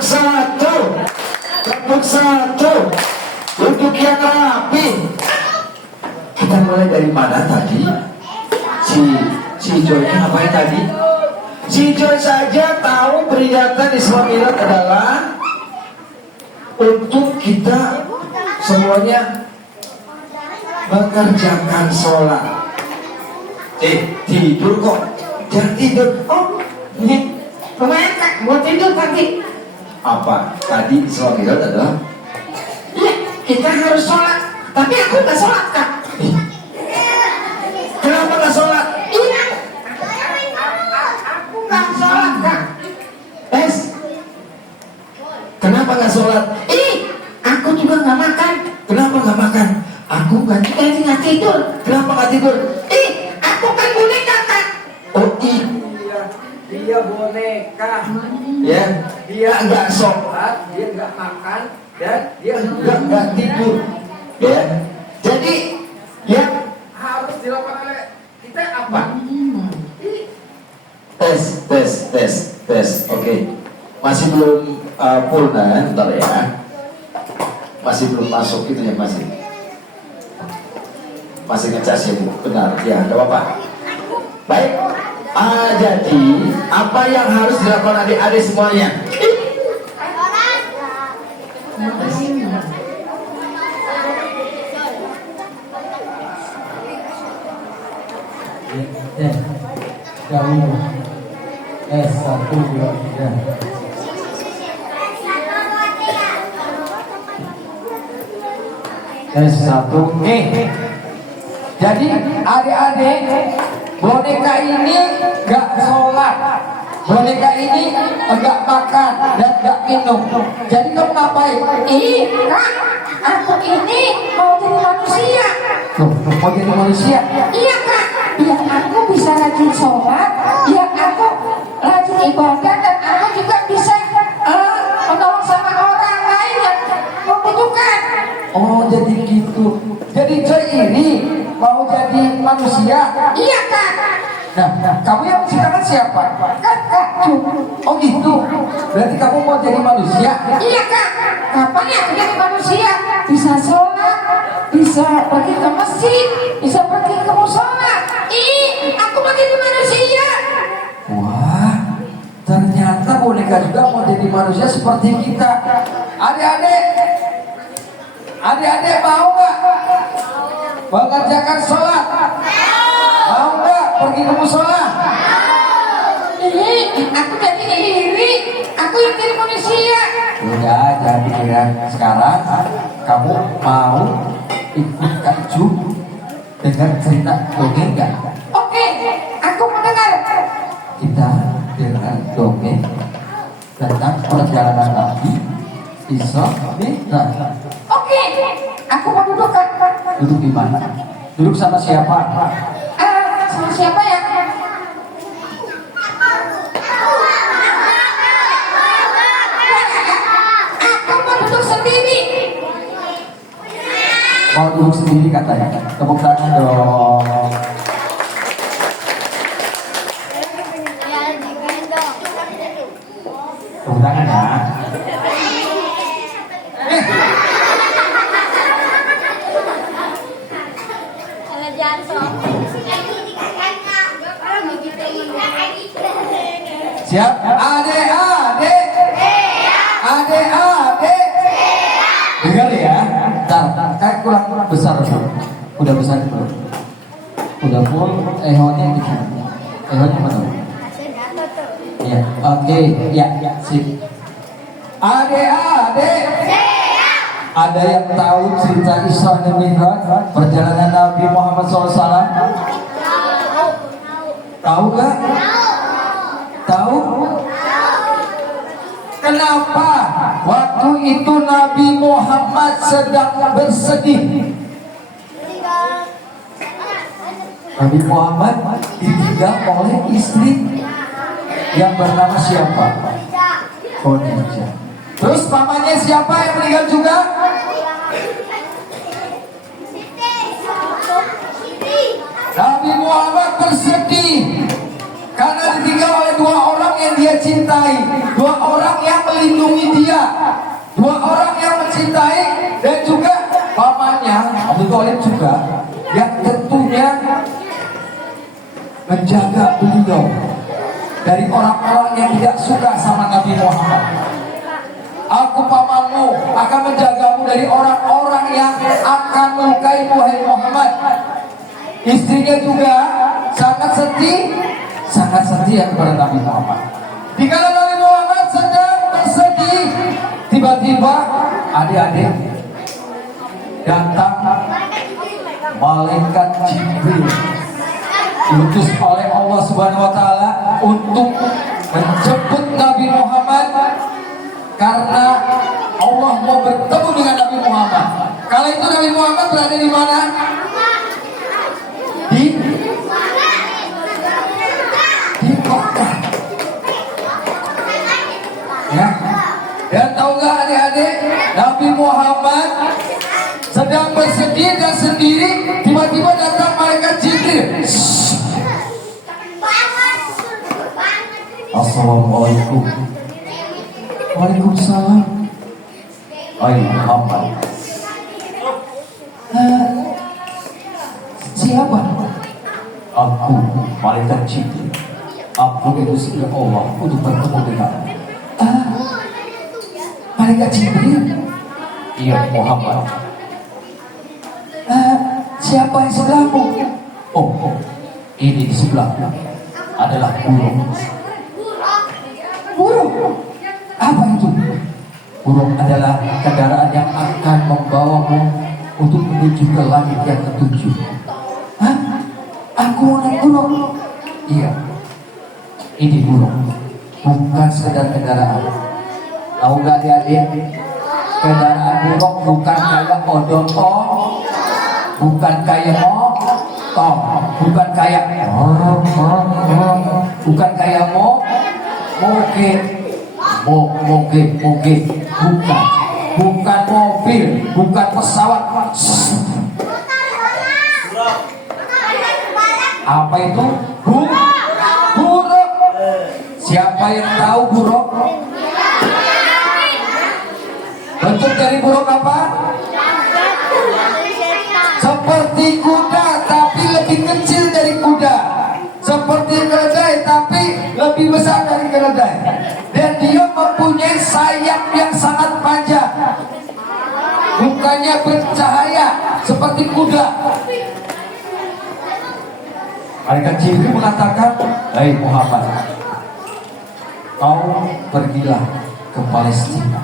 satu, tepuk satu, duduk yang rapi. Kita mulai dari mana tadi? Si Joy ngapain tadi? Si Joy saja tahu peringatan Isra Mi'raj adalah untuk kita semuanya mengerjakan sholat. Tidur kok? Jangan tidur. Oh, ini lumayan Kak, mau tidur tadi. Apa? Tadi Isra Mi'raj adalah kita harus sholat. Tapi aku nggak sholat Kak. Kenapa nggak sholat? Iya, aku nggak sholat Kak. Kenapa nggak sholat? Aku juga nggak makan. Kenapa nggak makan? Aku nggak tidur. Kenapa nggak tidur? Aku kan boneka Kak. Oh iya, dia boneka. Ya, dia nggak sholat, dia nggak makan, dan dia nggak tidur. Ya, jadi yang harus dilakukan oleh kita apa? Tes. Oke. Masih belum purna, bentar ya. Masih belum masuk itu ya masih ngecas ya Bu. Benar ya, nggak apa-apa. Baik. Jadi apa yang harus dilakukan adik-adik semuanya? Dahulu S1 2 3 S1 Jadi adik-adik, boneka ini gak sholat, boneka ini enggak makan dan enggak minum. Jadi kamu ngapain? Kak, aku ini mau jadi manusia. Mau jadi manusia? Iya Kak, biar aku bisa rajin sholat, biar aku rajin ibadah, dan aku juga bisa menolong sama orang lain yang membutuhkan. Oh jadi gitu. Jadi Joy ini mau jadi manusia? Iya Kak. Nah, kamu yang menciptakan siapa? Kak. Oh gitu. Berarti kamu mau jadi manusia? Iya Kak. Kapan ya aku jadi manusia? Bisa sholat, bisa pergi ke masjid, bisa pergi ke musola. Aku mau jadi manusia. Wah, ternyata boneka juga mau jadi manusia seperti kita. Adik-adik mau nggak mengerjakan sholat? Mau nggak pergi ke musola? Aku jadi iri. Aku yang jadi manusia. Udah, jangan pikiran. Sekarang kamu mau ikut Kak Ju dengan cerita dongeng nggak? Oke, aku mendengar. Kita dengan dongeng tentang perjalanan Nabi Isra Mi'raj. Oke, aku mau duduk Kak. Duduk di mana? Duduk sama siapa? Sama siapa ya? Aku mau duduk sendiri. Mau duduk sendiri katanya. Tepuk tangan dong. Tepuk tangan ya. Siap? Adik-adik. Dengar ya. Kayak kurang besar Bu. Udah besar belum? Udah full. Ehonnya di mana? Ehonnya mana? Ya, oke. Ya, sip. Adik-adik. Ada yang tahu cerita Isra dan Mi'raj, perjalanan Nabi Muhammad SAW? Tahu gak? Tahu? Kenapa waktu itu Nabi Muhammad sedang bersedih? Nabi Muhammad ditinggal oleh istri yang bernama siapa? Khadijah. Terus pamannya siapa yang meninggal juga? Nabi Muhammad bersedih karena ditinggal oleh dua orang yang dia cintai, dua orang yang melindungi dia. Dua orang yang mencintai dan juga pamannya Abu Thalib juga yang tentunya menjaga beliau dari orang-orang yang tidak suka sama Nabi Muhammad. Aku pamanmu akan menjagamu dari orang-orang yang akan melukaimu, hai Muhammad. Istrinya juga sangat setia kepada Nabi Muhammad. Dikala Nabi Muhammad sedang bersedih, tiba-tiba adik-adik datang malaikat Jibril diutus oleh Allah Subhanahu wa taala untuk menjemput Nabi Muhammad karena Allah mau bertemu dengan Nabi Muhammad. Kala itu Nabi Muhammad berada di mana? Di Mekah. Ya. Dan tahu nggak adik-adik, Nabi Muhammad sedang bersedih dan sendiri, tiba-tiba datang malaikat Jibril. Assalamualaikum. Waalaikumsalam. Hai Muhammad. Siapa? Aku, malaikat Jibril. Aku diutus oleh Allah untuk bertemu dengan malaikat Jibril. Iya Muhammad. Siapa yang sebelahmu? Oh, ini di sebelahmu adalah burung. Burung? Apa itu? Burung adalah kendaraan yang akan membawamu untuk menuju ke langit yang ketujuh. Hah? Aku naik burung? Iya. Ini burung, bukan sekedar kendaraan. Tahu gak adik-adik? Kendaraan burung bukan kayak odong-odong, bukan kayak motor, bukan kayak moge, bukan mobil, bukan pesawat. Apa itu? Burung. Siapa yang tahu burung? Bentuk dari burung apa? Seperti kuda tapi lebih kecil dari kuda. Seperti keledai tapi lebih besar dari keledai. Dan dia mempunyai sayap yang sangat panjang. Bukannya bercahaya seperti kuda. Malaikat Jibril mengatakan, "Hai Muhammad, kau pergilah ke Palestina."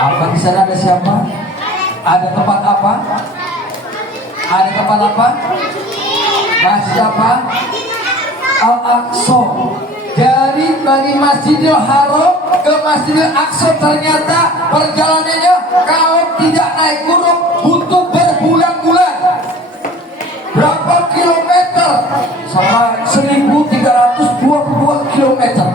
Apa di sana ada siapa? Ada tempat apa? Ada tempat apa? Masjid apa? Al-Aqsa. Dari Masjidil Haram ke Masjidil Aqsa ternyata perjalanannya kalau tidak naik gunung butuh berbulan-bulan. Berapa kilometer? Sama 1322 kilometer.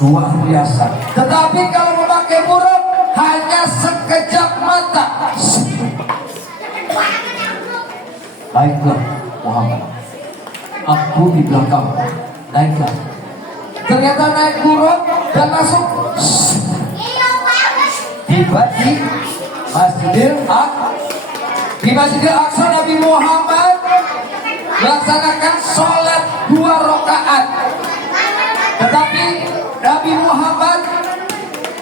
Luar biasa. Tetapi kalau memakai burung hanya sekejap mata. Baiklah Muhammad, aku di belakang. Naiklah. Ternyata naik burung dan masuk. Tiba di Masjidil Aqsa Nabi Muhammad melaksanakan sholat 2 rakaat. Tetapi Nabi Muhammad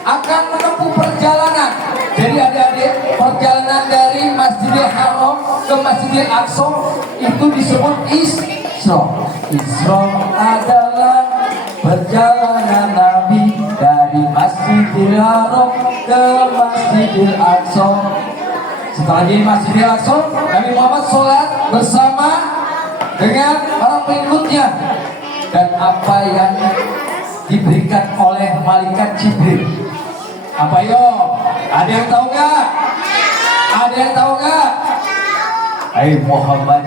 akan menempuh perjalanan. Jadi adik-adik, perjalanan dari Masjidil Haram ke Masjidil Aqsa itu disebut Isra. Isra adalah perjalanan Nabi dari Masjidil Haram ke Masjidil Aqsa. Setelah di Masjidil Aqsa, Nabi Muhammad sholat bersama dengan para pengikutnya. Dan apa yang diberikan oleh malaikat Jibril? Apa yo? Ada yang tahu nggak? Ada yang tahu nggak? Hai Muhammad,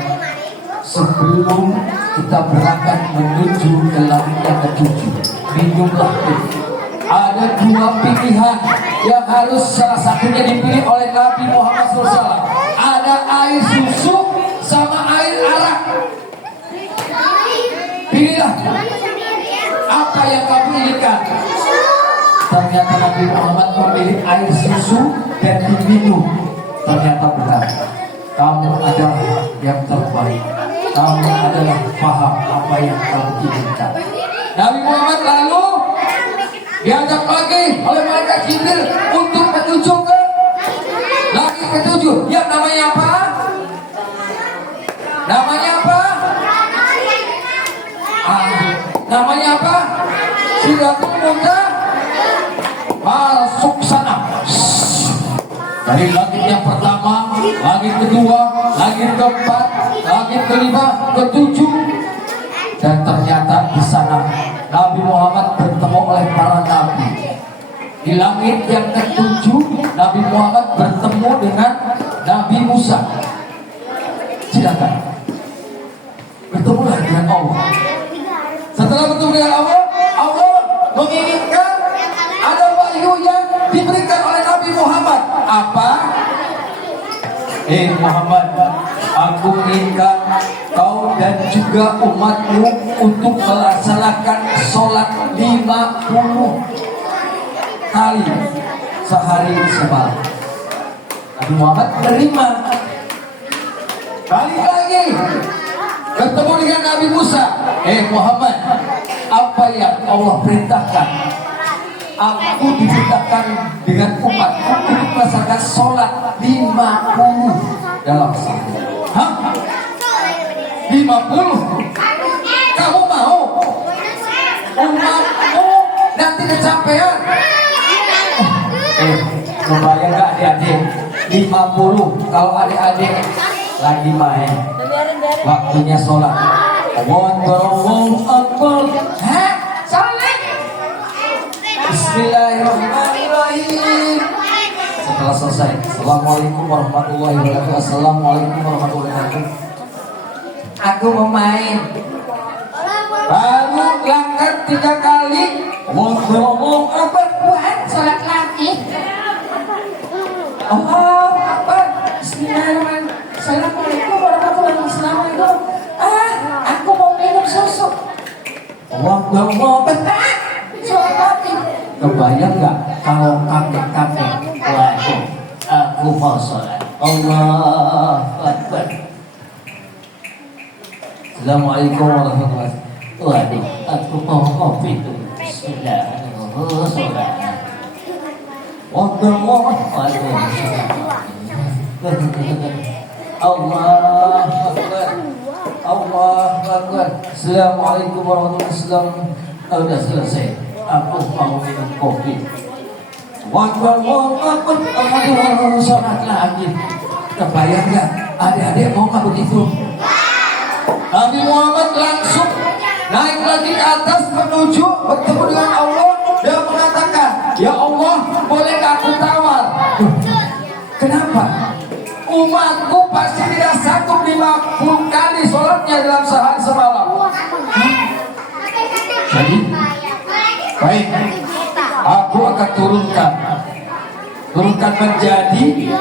sebelum kita berangkat menuju ke langit yang ketujuh, minumlah itu. Ada 2 pilihan yang harus salah satunya dipilih oleh Nabi Muhammad SAW. Ada air susu sama air arak. Pilihlah. Apa yang kamu inginkan? Ternyata Nabi Muhammad memilih air susu dan diminum. Ternyata benar. Kamu adalah yang terbaik. Kamu adalah paham apa yang kamu inginkan. Nabi Muhammad lalu diajak lagi oleh malaikat Jibril untuk menuju ke langit ketujuh. Ya, namanya apa? Namanya apa? Namanya apa? Sidratul Muntaha. Masuk sana. Dari langit yang pertama, langit kedua, langit keempat, langit kelima, ketujuh, dan ternyata di sana Nabi Muhammad bertemu oleh para nabi. Di langit yang ketujuh, Nabi Muhammad bertemu dengan Nabi Musa. Silakan. Bertemulah dengan Allah. Setelah bertemu dengan Allah, Allah menginginkan ada wahyu yang diberikan oleh Nabi Muhammad. Apa? Muhammad, aku inginkan kau dan juga umatmu untuk melaksanakan sholat 50 kali sehari semalam. Nabi Muhammad menerima. Balik lagi bertemu dengan Nabi Musa. Muhammad, apa yang Allah perintahkan? Aku diperintahkan dengan umatku untuk melaksanakan sholat 50 dalam sehari. Hah? 50? Kamu mau? Umatmu nanti kecapean? Kebayang gak adik-adik? 50 kalau adik-adik lagi main, waktunya sholat. Allahu Akbar. Hah? Sholat? Bismillahirrahmanirrahim. Setelah selesai, Assalamualaikum warahmatullahi wabarakatuh. Assalamualaikum warahmatullahi wabarakatuh. Aku mau main. Baru langkah 3 kali. Allahu Akbar. Buat sholat lagi. Allahu Akbar. Bismillahirrahmanirrahim. Assalamualaikum warahmatullahi wabarakatuh. Aku mau minum susu. Allahu Akbar. Sholat lagi. Kebayang nggak kalau kakek-kakek? Waduh, aku mau sholat. Allahu Akbar. Assalamualaikum warahmatullahi wabarakatuh. Waduh, aku mau kopi tuh. Bismillahirrahmanirrahim. Allahu Akbar. Allah Akbar. Allah Akbar. Assalamualaikum warahmatullahi wabarakatuh. Sudah selesai. Aku mau minum kopi. Allahu Akbar. Alhamdulillah, sholat lagi. Kebayang nggak? Adik-adik mau nggak begitu? Nabi Muhammad langsung naik lagi ke atas menuju bertemu dengan Allah dan mengatakan, ya Allah, boleh aku tawar? Kenapa? Umatku pasti tidak sanggup 50 kali sholatnya dalam sehari semalam. Jadi, baik, aku akan turunkan menjadi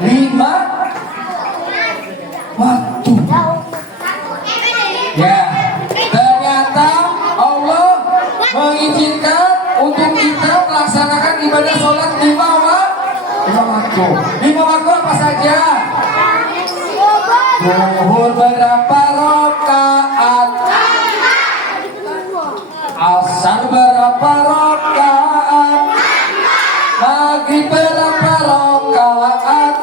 5 waktu. Ya, ternyata Allah mengizinkan untuk kita melaksanakan ibadah sholat 5 waktu. 5 waktu apa saja? Zuhur berapa rakaat? Asar berapa rakaat? Maghrib berapa rakaat?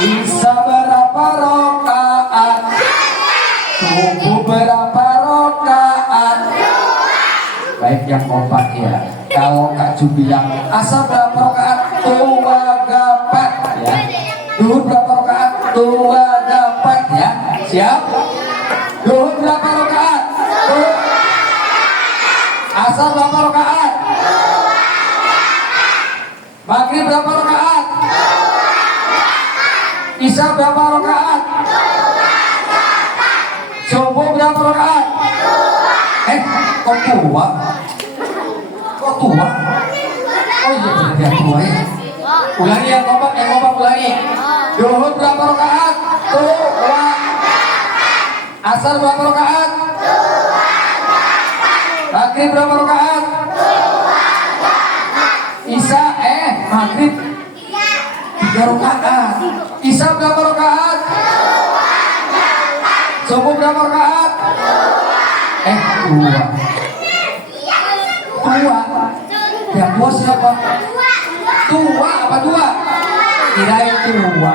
Isya berapa rakaat? Subuh berapa rakaat? Baik yang kompak ya. Kalau Kak Ju bilang asar berapa rakaat? 2 ya. Zuhur berapa rakaat? 2 ya. Siap? Zuhur berapa rakaat? Asar berapa rakaat? Maghrib berapa rakaat? Isya berapa rakaat? Subuh berapa rakaat? Kok tua? Kok tua? Oh iya benar tua ya. Ulangi yang kompak ulangi. Zuhur berapa rakaat? 2. Asar berapa rakaat? Maghrib berapa rakaat? Isya maghrib 3 rakaat. Isya berapa rakaat? Subuh berapa rakaat? 2. Yang 2 siapa? Tua apa 2? Kirain 2.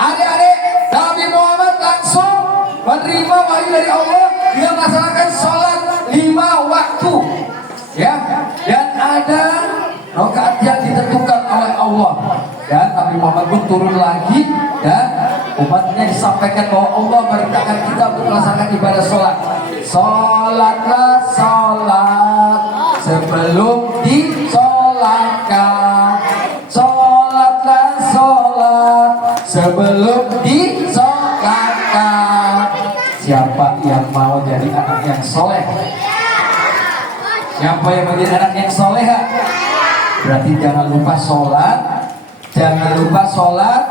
Adik-adik, Nabi Muhammad langsung menerima wahyu dari Allah. Dia melaksanakan sholat 5 waktu, ya. Dan ada rakaat yang ditentukan oleh Allah. Dan Nabi Muhammad pun turun lagi dan umatnya disampaikan bahwa Allah merintahkan kita untuk melaksanakan ibadah sholat. Sholatlah sholat sebelum disolatkan. Sholatlah sholat sebelum disolatkan. Siapa yang mau jadi anak yang soleh? Siapa yang mau jadi anak yang soleha? Berarti jangan lupa sholat. Jangan lupa sholat.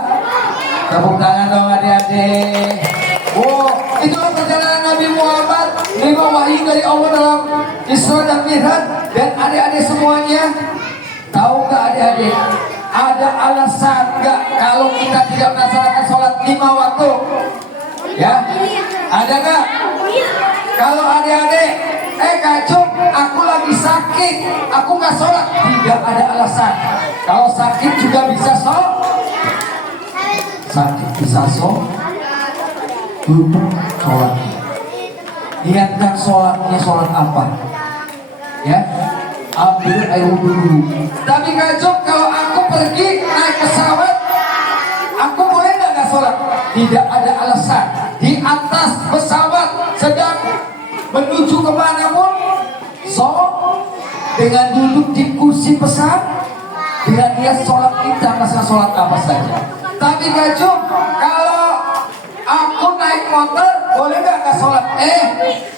Tepuk tangan dong adik-adik. Oh, itulah perjalanan Nabi Muhammad 5 wahyu dari Allah dalam Isra dan Mi'raj. Dan adik-adik semuanya, tahu gak adik-adik, ada alasan gak kalau kita tidak melaksanakan sholat 5 waktu? Ya, ada gak? Kalau adik-adik, Kacung, aku lagi sakit, aku gak sholat. Tidak ada alasan. Kalau sakit juga bisa sholat. Sakit bisa sholat. Duduk sholat. Niatkan sholatnya sholat apa? Ya, ambil air wudhu dulu. Tapi Kacung, kalau aku pergi naik pesawat, aku boleh nggak sholat? Tidak ada alasan. Di atas pesawat sedang menuju kemana pun, dengan duduk di kursi pesawat, dengan dia sholat kita masa sholat apa saja. Tapi Kacung, kalau aku naik motor, boleh nggak sholat?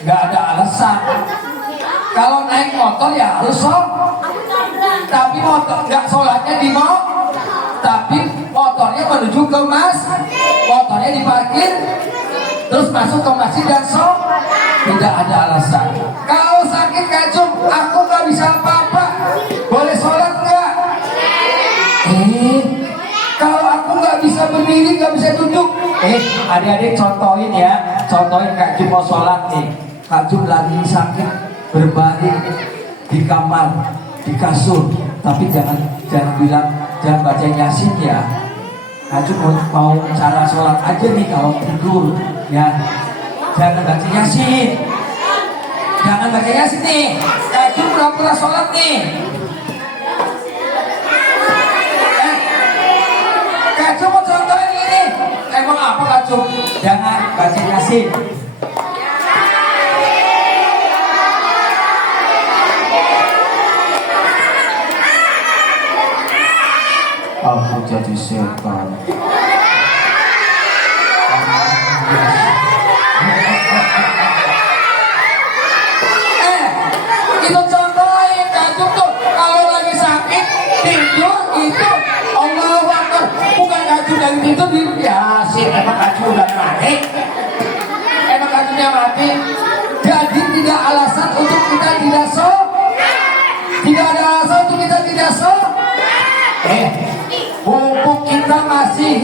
Nggak ada alasan. Kalau naik motor ya harus sholat. Tapi motor nggak sholatnya di motor. Tapi motornya menuju ke motornya diparkir, terus masuk ke masjid dan sholat. Tidak ada alasan. Kalau sakit Kacung, aku nggak bisa apa-apa, boleh sholat nggak? Kalau aku nggak bisa berdiri, nggak bisa duduk, adik-adik contohin ya, contohin Kacung mau sholat nih. Kacung lagi sakit, berbaring di kamar, di kasur, tapi jangan bilang, jangan baca Yasin ya. Kacung mau cara sholat aja nih kalau tidur, ya. Jangan baca Yasin. Jangan baca Yasin nih. Kacung pura-pura sholat nih. Kacung mau contohin ini. Emang apa Kacung? Jangan baca Yasin. Aku jadi setan. Itu contohin Kacung tuh kalau lagi sakit tidur itu Allahu Akbar, bukan Kacung dari tidur di Yasin. Emang Kacung udah mati? Emang Kacungnya mati? Jadi tidak alasan untuk kita tidak sholat. Tidak ada alasan untuk kita tidak sholat. Mumpung kita masih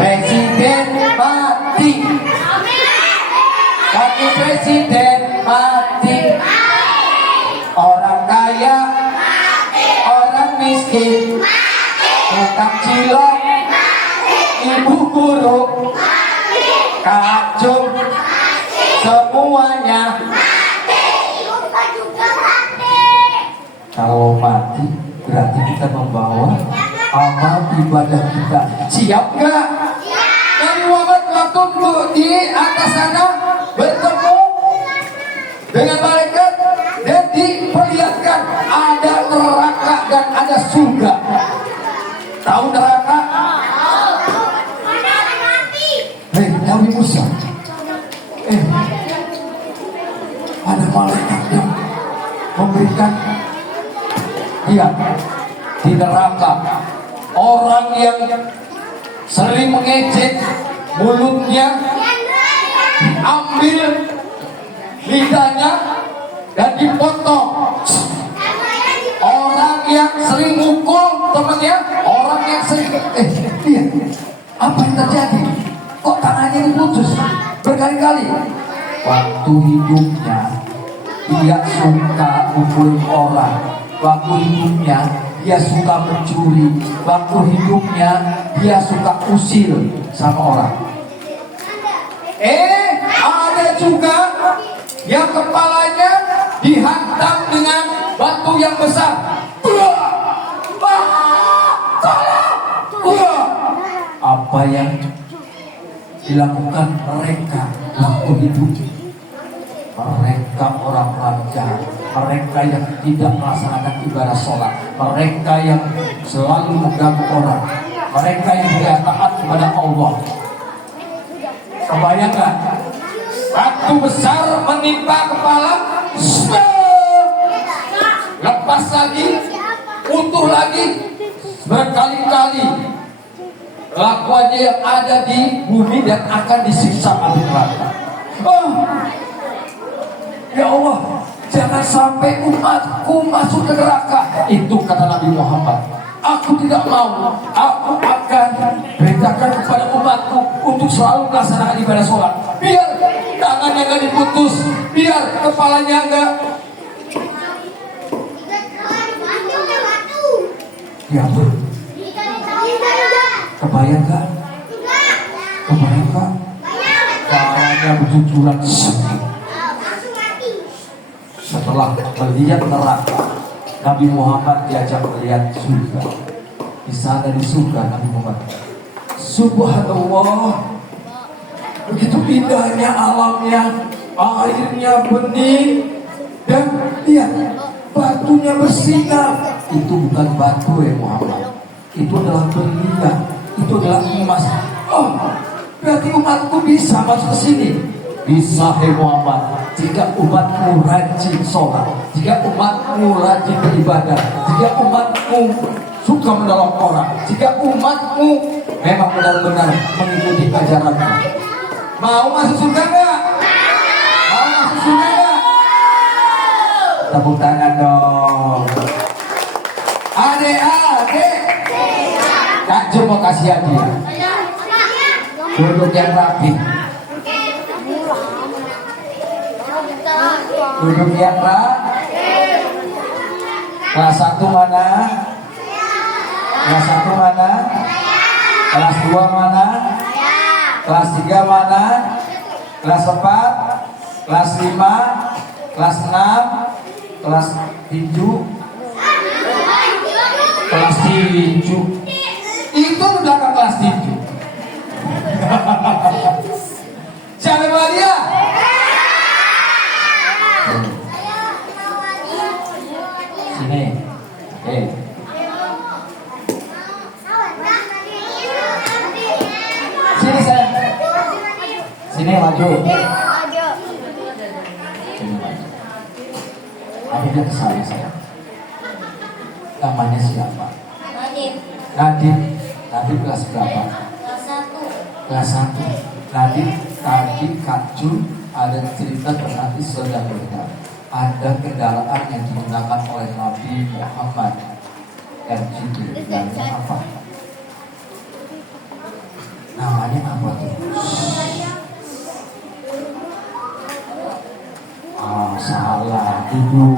Presiden mati, kaki presiden mati, orang kaya, orang miskin, tukang cilok, ibu guru, Kacung, semuanya. Kalau mati berarti kita membawa amal ibadah kita. Siap gak? Nabi Muhammad waktu di atas sana bertemu dengan malaikat dan diperlihatkan ada neraka dan ada surga. Tahu neraka? Nabi Musa, ada malaikat yang memberikan di neraka orang yang sering mengejek, mulutnya diambil lidahnya dan dipotong. Orang yang sering mukul temannya, orang yang sering iya, apa yang terjadi? Kok tangannya diputus berkali-kali? Waktu hidupnya dia suka mukulin orang. Waktu hidupnya dia suka mencuri. Waktu hidupnya dia suka usir sama orang. Ada juga yang kepalanya dihantam dengan batu yang besar. Apa yang dilakukan mereka waktu hidup? Mereka orang-orang jahat, mereka yang tidak melaksanakan ibadah sholat, mereka yang selalu mengganggu orang, mereka yang tidak taat kepada Allah. Kebayangkan batu besar menimpa kepala, lepas lagi, utuh lagi, berkali-kali. Lakuannya yang ada di bumi dan akan disiksa api neraka. Ya Allah, jangan sampai umatku masuk ke neraka. Itu kata Nabi Muhammad. Aku tidak mau. Aku akan perintahkan kepada umatku untuk selalu melaksanakan ibadah sholat. Biar tangannya enggak diputus, biar kepalanya enggak. Ya ampun. Kebayang gak? Kebayang gak? Tangannya bercucuran. Setelah melihat neraka, Nabi Muhammad diajak melihat surga. Di sana di surga Nabi Muhammad, subhanallah, begitu indahnya alamnya, airnya bening, dan lihat batunya bersinar. Itu bukan batu ya Muhammad, itu adalah berlian, itu adalah emas. Berarti umatku bisa masuk ke sini. Bisa Muhammad, jika umatmu rajin sholat, jika umatmu rajin beribadah, jika umatmu suka menolong orang, jika umatmu memang benar-benar mengikuti ajaranmu. Mau masuk surga enggak? Mau masuk surga enggak? Tepuk tangan dong. Adik-adik, Kak Jo mau kasih hadiah. Duduk yang rapi. Duduk yang rapi. Kelas 1 mana? Kelas 1 mana? Kelas 2 mana? Kelas 3 mana? Kelas 4? Kelas 5? Kelas 6? Kelas 7? Kelas 7. Itu udah ke kelas 7. Siapa dia? Sini. Sini saya. Sini maju. Sini maju. Akhirnya ke saya. Namanya siapa? Nadine. Nadine kelas berapa? Kelas 1. Nadine tadi Kak Jun ada cerita tentang Isra dan ada kendaraan yang digunakan oleh Nabi Muhammad dan Jibril. Namanya apa? Namanya apa tuh? Salah, duduk.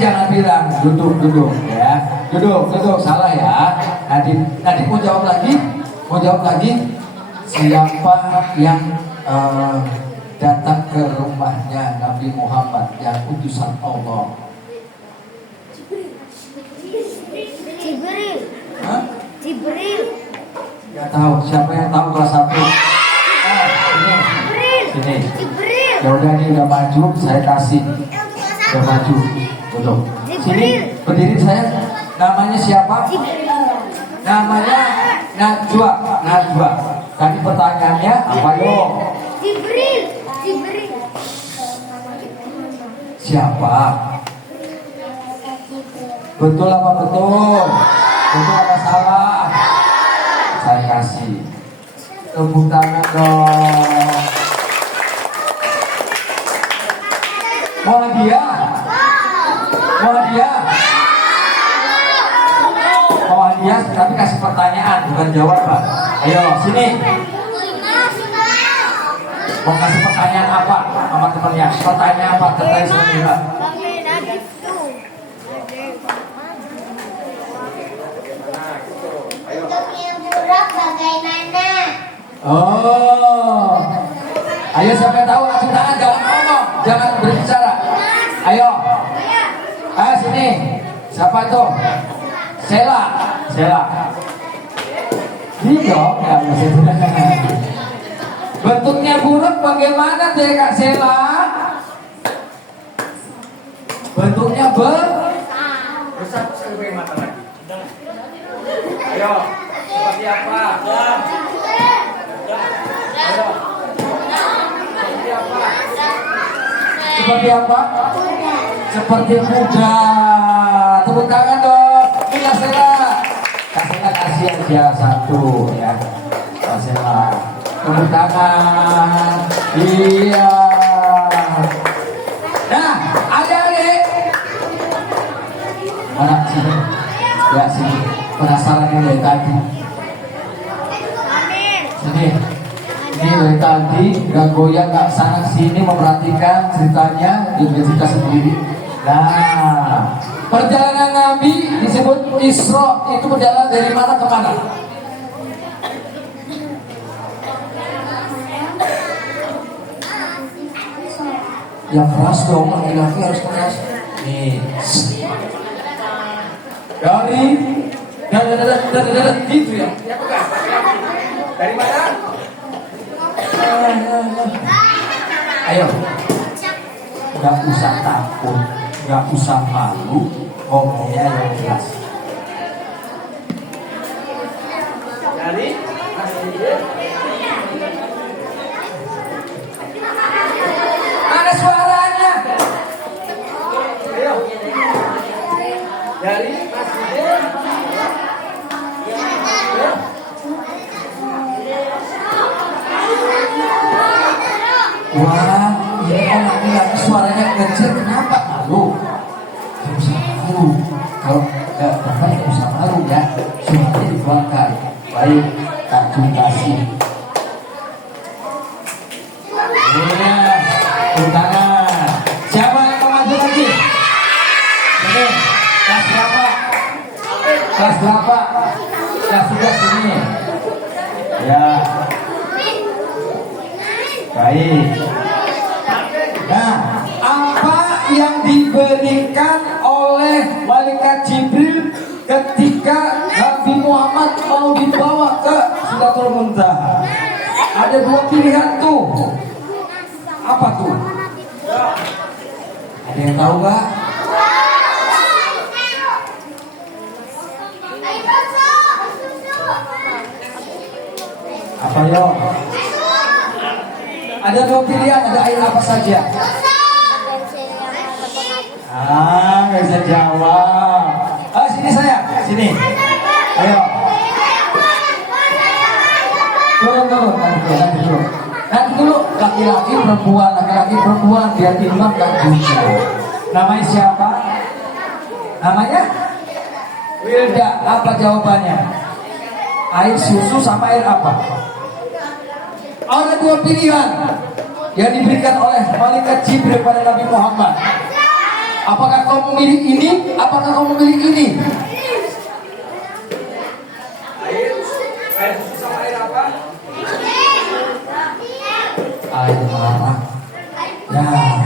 Jangan bilang duduk ya. Duduk, salah ya. Nadine mau jawab lagi. Siapa yang datang ke rumahnya Nabi Muhammad yang utusan Allah? Jibril. Gak tahu. Siapa yang tahu kelas 1? Sini. Ya udah nih, udah maju, saya kasih. Udah maju. Duduk. Sini, berdiri saya. Namanya siapa? Namanya Najwa. Tadi pertanyaannya apa yo? Jibril. Siapa? Betul apa betul? Betul apa salah? Saya kasih. Tepuk tangan dong. jawab Pak. Ayo sini. Mau kasih pertanyaan apa sama temannya? Pertanyaan apa terkait sama Mira? Untuk yang buruk bagaimana? Oh, ayo siapa yang tahu langsung tangan, jangan ngomong, jangan berbicara. Ayo, sini. Siapa itu? Sela. Ini dong, ya maksudnya. Bentuknya buruk bagaimana deh Kak Sela? Bentuknya besar sebagai mata lagi. Ayo, seperti apa? Ayo. Seperti apa? Seperti kuda. Tepuk tangan dong. Ini Kak Sela. Kak Sela kasih aja satu ya. Kak Sela. Tepuk tangan. Iya. Nah, adik-adik. Mana sini? Ya sini. Penasaran ini dari tadi. Sini. Ini dari tadi gak goyang, gak sana sini memperhatikan ceritanya, dia cerita sendiri. Nah, perjalanan Nabi disebut Isra, itu berjalan dari mana ke mana? Yang keras dong, laki-laki harus keras. Nih. Dari gitu ya. Dari mana? Ayo. Gak usah takut, gak usah malu, ngomongnya yang jelas. Dari mana suaranya? Ayo. Dari wah, ini orang laki suaranya kecil, kenapa malu? Gak usah malu. Kalau bapak gak usah malu ya, suaranya dikeluarkan. Baik, tak kasih. Iya, tangan. Siapa yang mau maju lagi? Ini, kelas berapa? Kelas berapa? Kelas 3 sini. Ya. Baik. Nah, apa yang diberikan oleh malaikat Jibril ketika Nabi Muhammad mau dibawa ke Sidratul Muntaha? Ada 2 pilihan tuh. Apa tuh? Ada yang tahu nggak? Apa yo? Ada 2 pilihan, ada air apa saja? Nggak bisa jawab. Sini saya, sini. Ayo. Turun. Nanti dulu. Laki-laki perempuan, biar timbang gak juga. Namanya siapa? Namanya? Wilda. Apa jawabannya? Air susu sama air apa? Ada 2 pilihan yang diberikan oleh malaikat Jibril pada Nabi Muhammad. Apakah kau memilih ini? Apakah kau memilih ini? Air susu sama air apa? Air marah. Nah,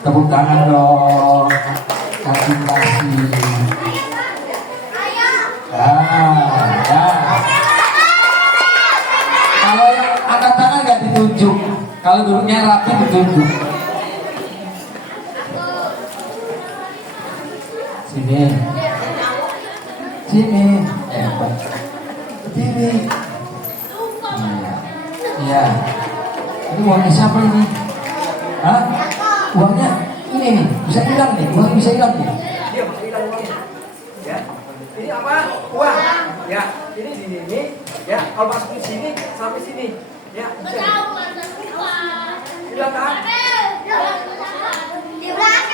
tepuk tangan dong. Kasih. Kalau yang angkat tangan nggak ditunjuk. Kalau duduknya rapi ditunjuk. Sini. Berdiri. Iya. Ini uangnya siapa ini? Hah? Uangnya ini nih. Bisa hilang nih. Uang bisa hilang nih. Iya, bisa hilang uangnya. Ya. Ini apa? Uang. Ya. Ini sini. Ya. Kalau masuk di sini sampai sini. Ya. Bisa. Hilang kan?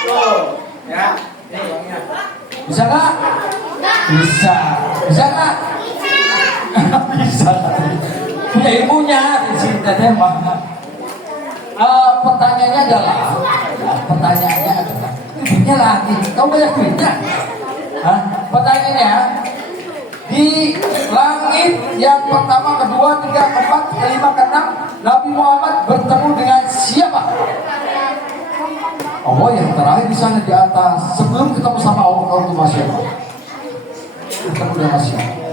Tuh. Ya. Ini uangnya. Bisa nggak? Bisa. Bisa nggak? Bisa. ibunya di sini teh mah. Pertanyaannya adalah, duitnya lagi, kau banyak duitnya? Hah? Pertanyaannya, di langit yang pertama, kedua, tiga, keempat, kelima, keenam, Nabi Muhammad bertemu dengan siapa? Allah yang terakhir di sana di atas. Sebelum ketemu sama Allah, kau itu masih apa? Ketemu dengan siapa?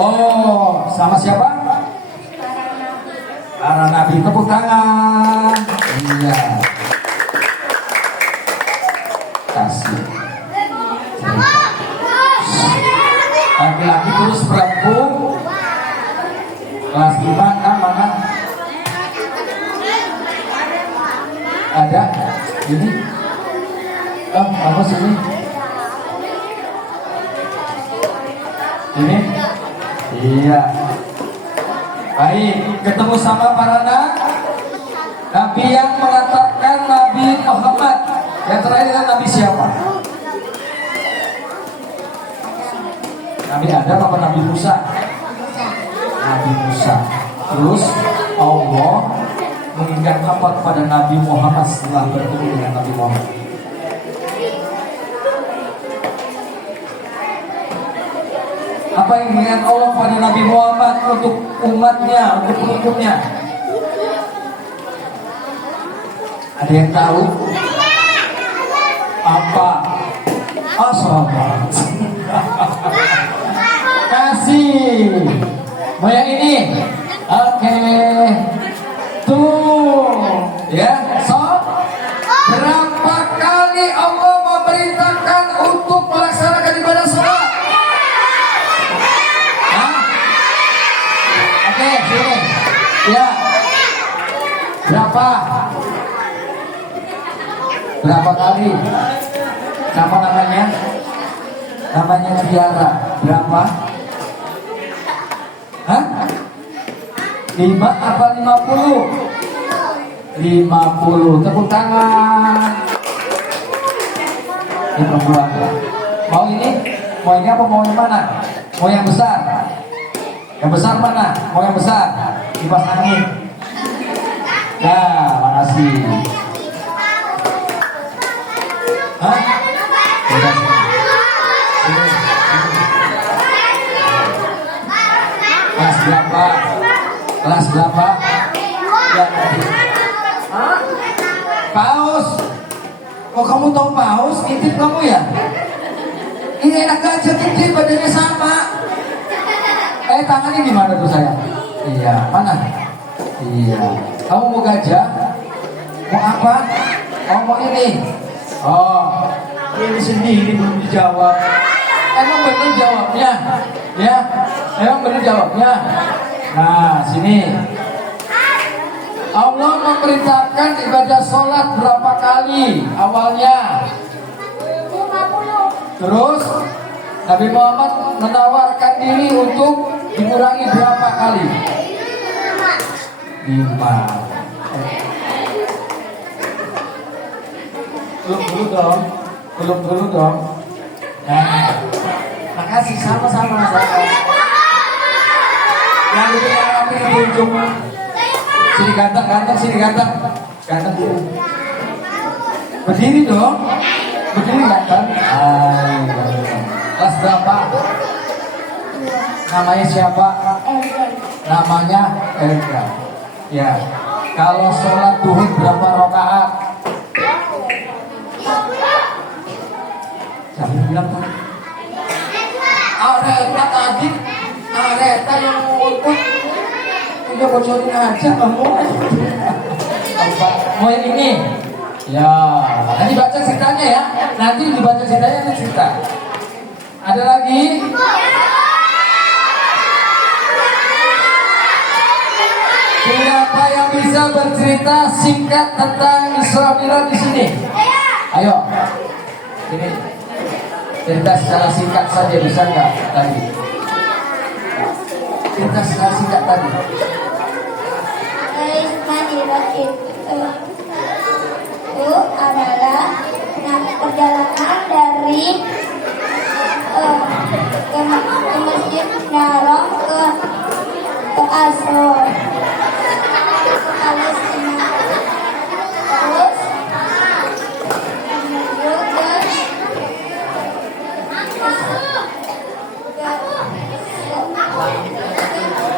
Oh, sama siapa? Para nabi. Tepuk tangan. Iya. Kasih. Laki-laki terus perempuan. Kelas 5, 6 mana? Ada? Ini? Oh, apa sini? Ini? Iya. Baik, ketemu sama para nabi yang mengatakan Nabi Muhammad. Yang terakhir adalah Nabi siapa? Nabi Adam apa Nabi Musa? Nabi Musa. Terus Allah mengingat apa kepada Nabi Muhammad setelah bertemu dengan Nabi Muhammad? Apa yang diingat Allah pada Nabi Muhammad untuk umatnya, untuk pengikutnya? Ada yang tahu? Apa? Assalamualaikum. Kasih. Mau yang ini? Oke. Tuh. Ya, so. Berapa kali Allah memerintahkan untuk melaksanakan ibadah sholat? Oke, sini. Ya. Berapa? Berapa kali? Siapa namanya? Namanya Tiara. Berapa? Hah? 5 apa 50? 50. Tepuk tangan. Ini perempuan. Mau ini? Mau ini apa mau yang mana? Mau yang besar? Yang besar mana? Mau yang besar? Kipas angin. Ya, makasih. Hah? Kelas berapa? Kelas berapa? Ya, hah? Paus. Oh, kamu tahu paus? Intip kamu ya? Ini enak gajah intip, badannya sama. Tangannya gimana tuh saya? Iya, mana? Iya. Kamu mau gajah? Mau apa? Oh, mau ini. Oh, ini sendiri belum dijawab. Emang bener jawabnya? Ya, emang bener jawabnya? Nah, sini. Allah memerintahkan ibadah sholat berapa kali awalnya? 50. Terus Nabi Muhammad menawarkan diri untuk dikurangi berapa kali? 5. Belum dulu dong. Nah, makasih sama-sama. Yang lebih kami di ujung. Sini ganteng, sini ganteng. Ganteng dulu. Berdiri dong. Berdiri ganteng. Kelas berapa? Namanya siapa? Namanya Elga. Ya. Kalau sholat duhur berapa rakaat? Jangan bilang kan. Areta tadi, Areta yang mau ikut. Udah bocorin aja kamu. Mau yang ini? Ya. Nanti baca ceritanya ya. Nanti dibaca ceritanya itu cerita. Ada lagi? Siapa yang bisa bercerita singkat tentang Isra Mi'raj di sini? Ayo. Ini cerita secara singkat saja, bisa nggak tadi? Cerita secara singkat tadi. Isra Mi'raj itu adalah perjalanan dari ke masjid Haram, ke Asro, ke Palestina. Terus menuju ke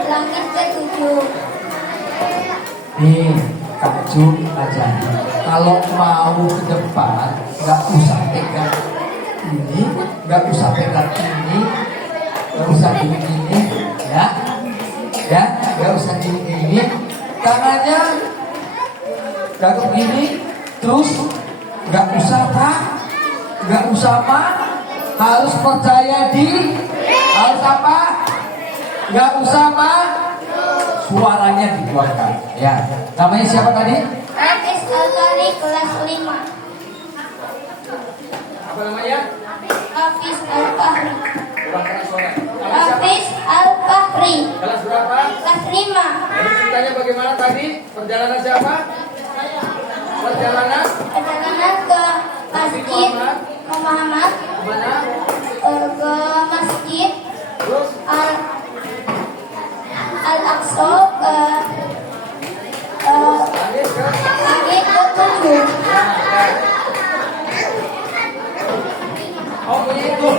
langit ketujuh. Nih, Kak Ju aja. Kalau mau ke depan, nggak usah pegang ini, nggak usah pegang ini, nggak usah gini, ya, ya, nggak usah gini. Tangannya nggak begini, terus nggak usah pak, nggak usah pak, harus percaya harus apa? Nggak usah pak. Suaranya dikeluarkan. Ya, namanya siapa tadi? Hafiz Al-Fahri kelas 5. Apa namanya? Hafiz Al-Fahri. Kurang keras suara. Hafiz Al-Fahri Kelas berapa? kelas 5. Jadi ceritanya bagaimana tadi? Perjalanan siapa? Perjalanan Perjalanan ke Masjid Muhammad, mana? ke Masjid Terus Al-Aqsa, ke lanjut ke langit ketujuh. oh itu.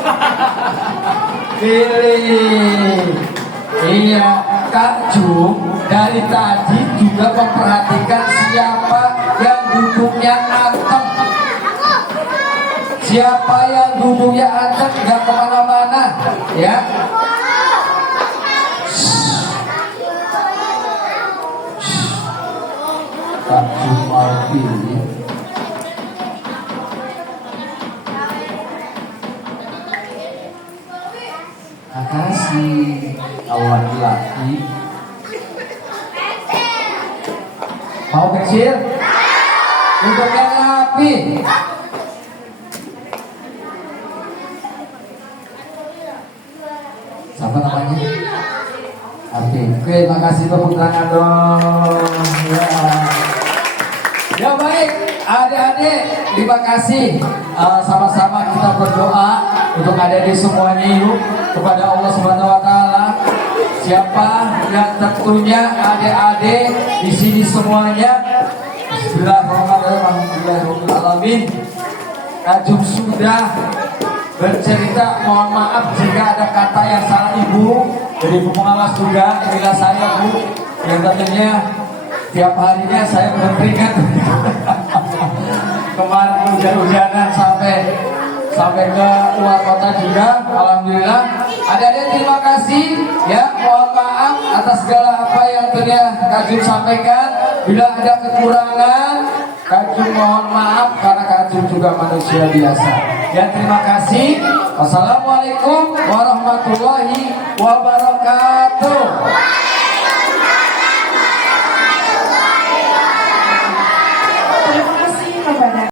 Pilih. Iya, Kak Ju dari tadi juga memperhatikan siapa yang duduknya anteng. Siapa yang duduknya anteng nggak kemana-mana, ya. Kak Ju mau pilih. Makasih kalau laki-laki mau kecil untuk yang rapi. Siapa namanya? Oke, makasih tepuk tangan dong. Ya. Ya baik, adik-adik, terima kasih. Sama-sama kita berdoa untuk adik-adik semuanya yuk kepada Allah Subhanahu Wa Taala. Siapa yang tentunya adik-adik di sini semuanya. Bismillahirrahmanirrahim. Kajum sudah bercerita, mohon maaf jika ada kata yang salah ibu. Jadi ibu pengawas juga, inilah saya bu, yang tentunya tiap harinya saya berkeringat. Kemarin hujan-hujanan sampai ke luar kota juga. Alhamdulillah. Adik-adik terima kasih ya. Mohon maaf atas segala apa yang telah Kajun sampaikan. Bila ada kekurangan, Kajun mohon maaf karena Kajun juga manusia biasa. Ya terima kasih. Wassalamualaikum warahmatullahi wabarakatuh.